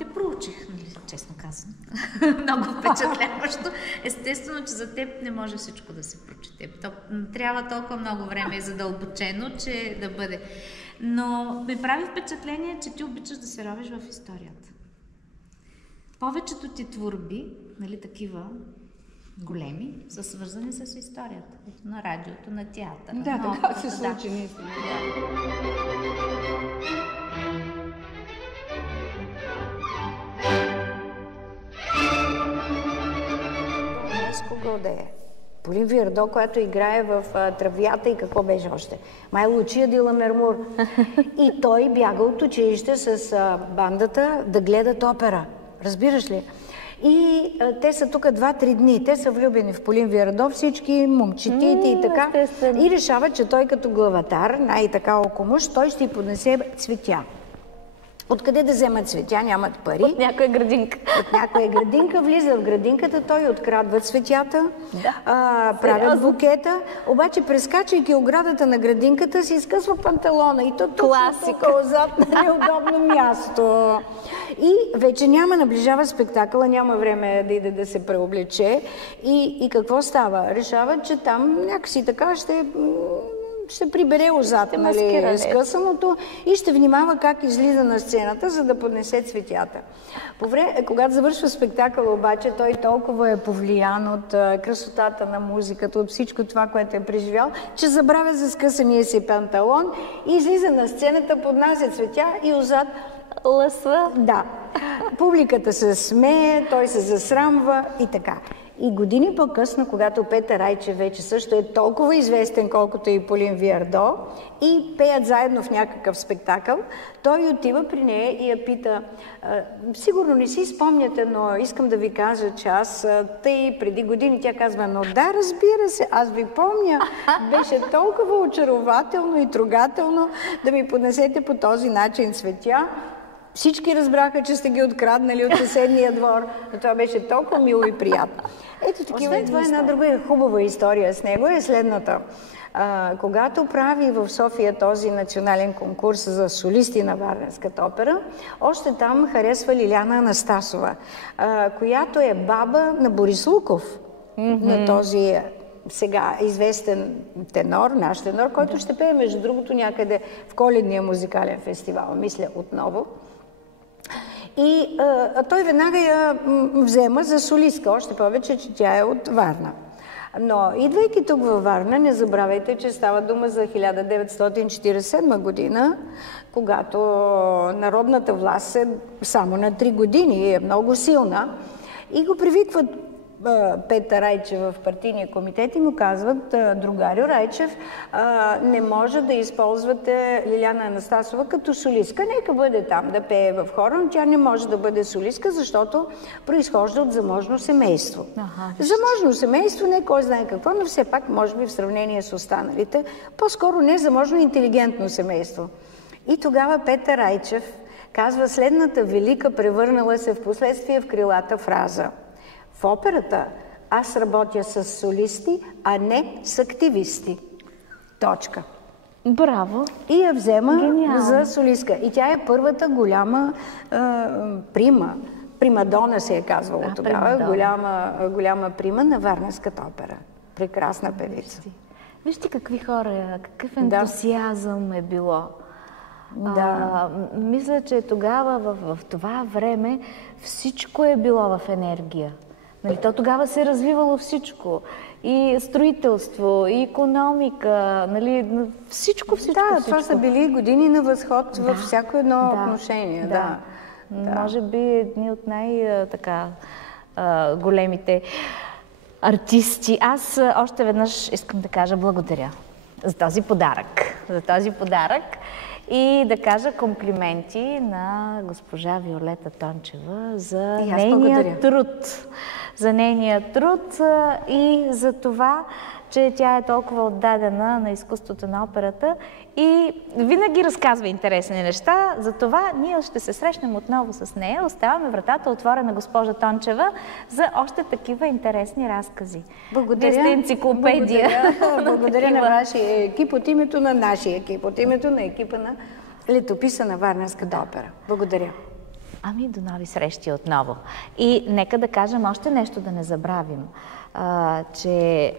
те проучих, нали, честно казвам. Много впечатляващо. Естествено, че за теб не може всичко да се прочете. Трябва толкова много време и задълбочено, че да бъде. Но ми прави впечатление, че ти обичаш да се ровиш в историята. Повечето ти творби, нали, такива големи, са свързани с историята. На радиото, на театъра. Да, така се случи наистина. Кого да е? Полин Виардо, която играе в Травята и какво беше още. Май Лучия ди Ламермур. И той бяга от училище с бандата да гледат опера. Разбираш ли? И те са тук 2-3 дни. Те са влюбени в Полин Виардо, всички момчетите и така. Естествено. И решават, че той като главатар, най-така око мъж, той ще й поднесе цветя. Откъде да вземат цветя? Нямат пари. От някоя градинка. От някоя градинка. Влиза в градинката, той открадват цветята, правят букета, обаче прескачайки оградата на градинката си изкъсва панталона и то тук отзад на неудобно място. И вече наближава спектакъла, няма време да иде да се преоблече. И какво става? Решават, че там някакси така ще прибере отзад, нали, скъсаното и ще внимава как излиза на сцената, за да поднесе цветята. Когато завършва спектакъл обаче, той толкова е повлиян от красотата на музиката, от всичко това, което е преживял, че забравя за скъсания си панталон и излиза на сцената, поднася цветя и отзад лъсва. Да. Публиката се смее, той се засрамва и така. И години по-късно, когато Петър Райчев вече също е толкова известен, колкото и Полин Виардо, и пеят заедно в някакъв спектакъл, той отива при нея и я пита: сигурно не си спомняте, но искам да ви кажа, че аз тъй преди години, тя казва: но да, разбира се, аз ви помня, беше толкова очарователно и трогателно да ми поднесете по този начин цветя. Всички разбраха, че сте ги откраднали от съседния двор, но това беше толкова мило и приятно. Ето такива. Това е една друга хубава история с него, е следната. Когато прави в София този национален конкурс за солисти на Варненската опера, още там харесва Лиляна Анастасова, която е баба на Борис Луков, на този сега известен тенор, наш тенор, който ще пее, между другото, някъде в Коледния музикален фестивал, мисля, отново. И той веднага я взема за солистка, още повече, че тя е от Варна. Но идвайки тук във Варна, не забравяйте, че става дума за 1947 година, когато народната власт е само на 3 години и е много силна. И го привикват Петър Райчев в партийния комитет и му казват: другарю Райчев, не може да използвате Лиляна Анастасова като солистка. Нека бъде там да пее в хора, но тя не може да бъде солистка, защото произхожда от заможно семейство. Заможно семейство, не кой знае какво, но все пак, може би в сравнение с останалите, по-скоро не заможно интелигентно семейство. И тогава Петър Райчев казва следната велика, превърнала се в последствие в крилата фраза: в операта аз работя с солисти, а не с активисти. Точка. Браво! И я взема за солистка. И тя е първата голяма примадона се е казвало тогава. Голяма прима на Варненската опера. Прекрасна певица. Вижте какви хора, какъв ентусиазъм е било. Мисля, че тогава, в това време, всичко е било в енергия. Нали, то тогава се е развивало всичко. И строителство, и икономика, нали, всичко. Това са били години на възход във всяко едно отношение. Може би едни от най-големите артисти. Аз още веднъж искам да кажа благодаря за този подарък. И да кажа комплименти на госпожа Виолета Тончева за нейния труд и за това, че тя е толкова отдадена на изкуството на операта и винаги разказва интересни неща. Затова ние ще се срещнем отново с нея. Оставаме вратата отворена, госпожа Тончева, за още такива интересни разкази. Благодаря. Вие сте енциклопедия. Благодаря на вашия екип, от името на нашия екип, от името на екипа на Летописа на Варненската опера. Благодаря. Ами до нови срещи отново. И нека да кажем още нещо, да не забравим, че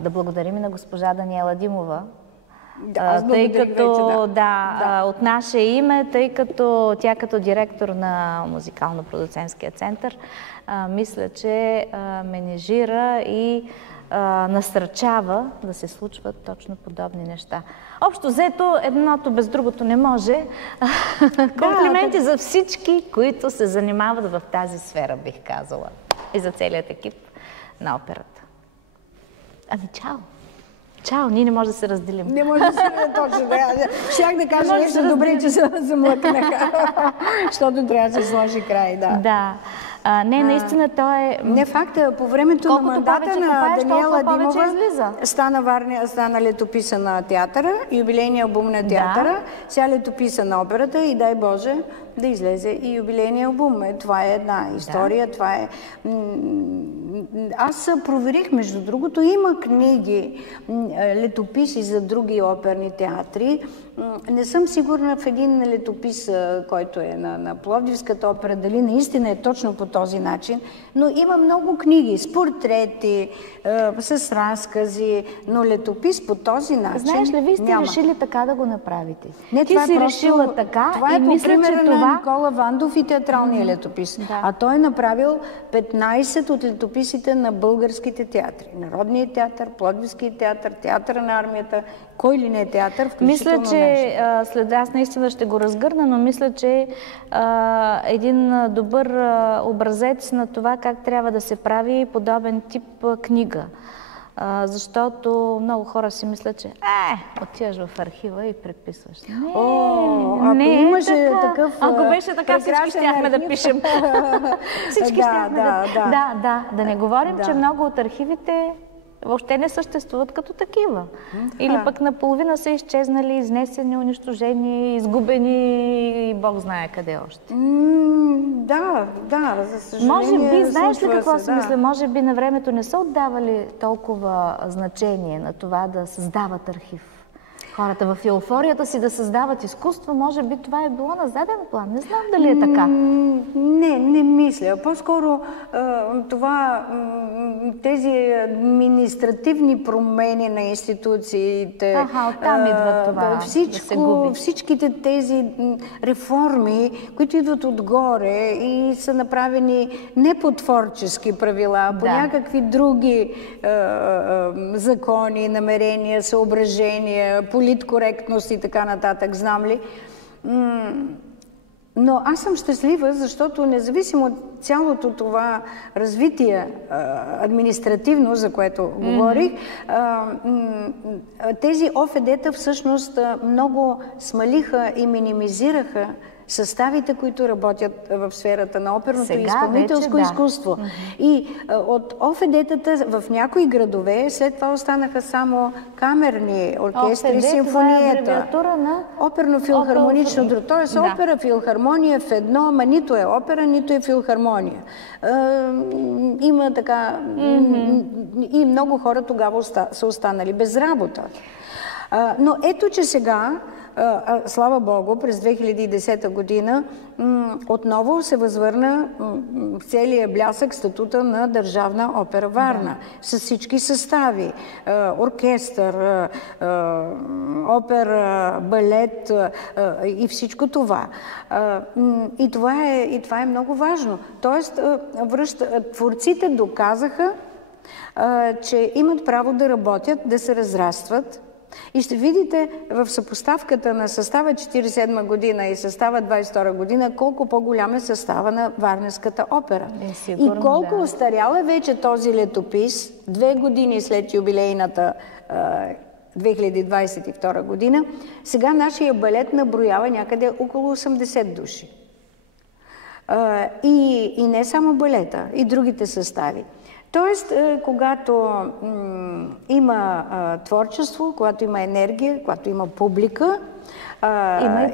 да благодарим на госпожа Даниела Димова, тъй като от наше име, тъй като тя като директор на Музикално-продуцентския център, мисля, че менежира и насърчава да се случват точно подобни неща. Общо взето, едното без другото не може. Комплименти за всички, които се занимават в тази сфера, бих казала. И за целият екип на операта. Ами, чао! Чао, ние не можем да се разделим. Не може да се точно. Щях да кажа нещо добре, че се замлъкнаха. Защото трябва да се сложи край, да. Да. Не, наистина то е... Не, факта, по времето на мандата на Даниела Димова стана летописа на театъра, юбилейния албум на театъра, сега летописа на операта и дай Боже да излезе и юбилейния албум. Това е една история, това е... Аз проверих, между другото, има книги, летописи за други оперни театри. Не съм сигурна в един летопис, който е на Пловдивската опера, дали наистина е точно по този начин, но има много книги с портрети, с разкази, но летопис по този начин Знаеш ли, вие сте решили така да го направите. Не, ти си решила така това и мисля, че това... на Никола Вандов и театралния летопис. Да. А той е направил 15 от летописите на българските театри. Народният театър, Пловдивския театър, театъра на армията, кой ли не е театър, включително мисля, че след аз наистина ще го разгърна, но мисля, че един добър образец на това как трябва да се прави подобен тип книга. Защото много хора си мислят, че отиваш в архива и преписваш. Ако имаше такъв ако беше така, всички щяхме да пишем. Всички щяхме да не говорим, че много от архивите въобще не съществуват като такива. Или пък наполовина са изчезнали, изнесени, унищожени, изгубени и Бог знае къде още. Да, за съжаление. Може би, знаеш ли какво си мисля? Може би на времето не са отдавали толкова значение на това да създават архив. Хората в еуфорията си да създават изкуство, може би това е било на заден план. Не знам дали е така. Не мисля. По-скоро тези административни промени на институциите, оттам идва това, всичките тези реформи, които идват отгоре и са направени не по творчески правила, по някакви други закони, намерения, съображения, политкоректност и така нататък, знам ли. Но аз съм щастлива, защото независимо от цялото това развитие административно, за което говорих, тези ОФД-та всъщност много смалиха и минимизираха съставите, които работят в сферата на оперното и изпълнителско изкуство. И от ОФД-тата в някои градове след това останаха само камерни оркестри, симфониета. Оперно-филхармонично. Тоест опера, филхармония в едно, ама нито е опера, нито е филхармония. Има така... И много хора тогава са останали без работа. Но ето, че сега, слава Богу, през 2010 година отново се възвърна в целия блясък статута на Държавна опера Варна, с всички състави. Оркестър, опера, балет и всичко това. И това е много важно. Тоест, творците доказаха, че имат право да работят, да се разрастват. И ще видите в съпоставката на състава 1947 година и състава 1922 година колко по-голям е състава на Варненската опера. И колко остарял е вече този летопис 2 години след юбилейната 2022 година. Сега нашия балет наброява някъде около 80 души. И не само балета, и другите състави. Тоест, когато има творчество, когато има енергия, когато има публика,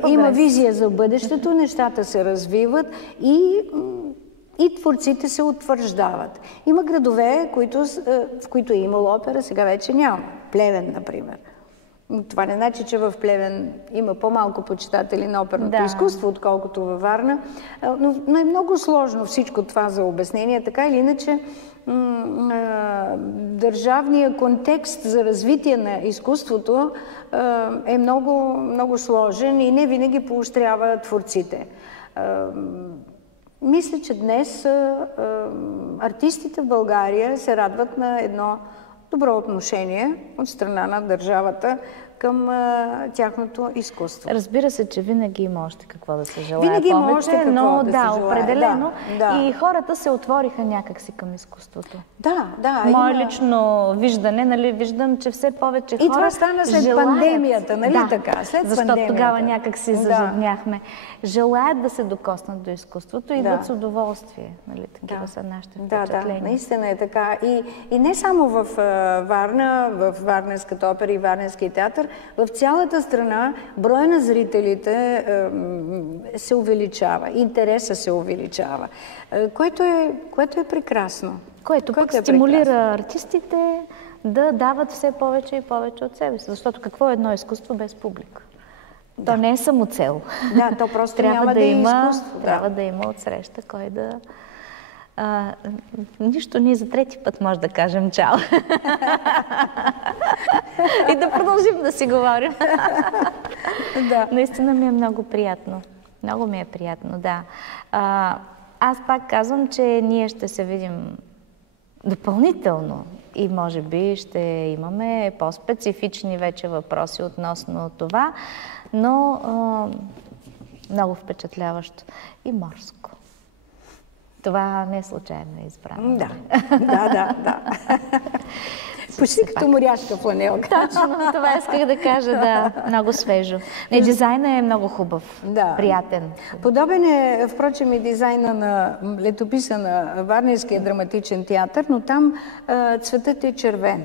има визия за бъдещето, нещата се развиват и творците се утвърждават. Има градове, в които е имало опера, сега вече няма. Плевен, например. Това не значи, че в Плевен има по-малко почитатели на оперното изкуство, отколкото във Варна, но е много сложно всичко това за обяснение. Така или иначе, държавният контекст за развитие на изкуството е много, много сложен и не винаги поощрява творците. Мисля, че днес артистите в България се радват на едно добро отношение от страна на държавата към тяхното изкуство. Разбира се, че винаги има още какво да се желае винаги повече, има още какво но да се желае. определено. Да. И хората се отвориха някакси към изкуството. Да. Мое лично виждане, нали, виждам, че все повече хора и това стана след желаят, пандемията, нали така? След защото пандемията. тогава някак си зажадняхме. Желаят да се докоснат до изкуството и идват с удоволствие. Нали, такива са нашите впечатления. Да, наистина е така. И не само в Варна, в Варненската опера и Варненския театър, в цялата страна броя на зрителите се увеличава, интереса се увеличава, което е прекрасно. Което пък стимулира артистите да дават все повече и повече от себе си. Защото какво е едно изкуство без публика? То не е самоцел. Да, то просто няма да е изкуство. Трябва да има отсреща, кой да... нищо, ние за трети път може да кажем чао. И да продължим да си говорим. Наистина ми е много приятно. Много ми е приятно, да. Аз пак казвам, че ние ще се видим допълнително и може би ще имаме по-специфични вече въпроси относно това, но много впечатляващо и морско. Това не е случайно избрано. Да. Почти като моряшка фланелка. Точно, това исках да кажа, да. Много свежо. Дизайнът е много хубав, приятен. Подобен е, впрочем, и дизайна на летописа на Варненския драматичен театър, но там цветът е червен.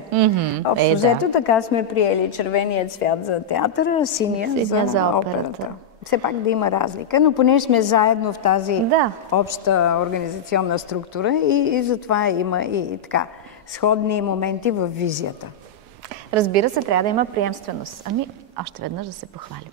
Общо взето така сме приели червения цвят за театъра, синия за операта. Все пак да има разлика, но понеже сме заедно в тази обща организационна структура и затова има и така сходни моменти в визията. Разбира се, трябва да има приемственост. Още веднъж да се похвалим.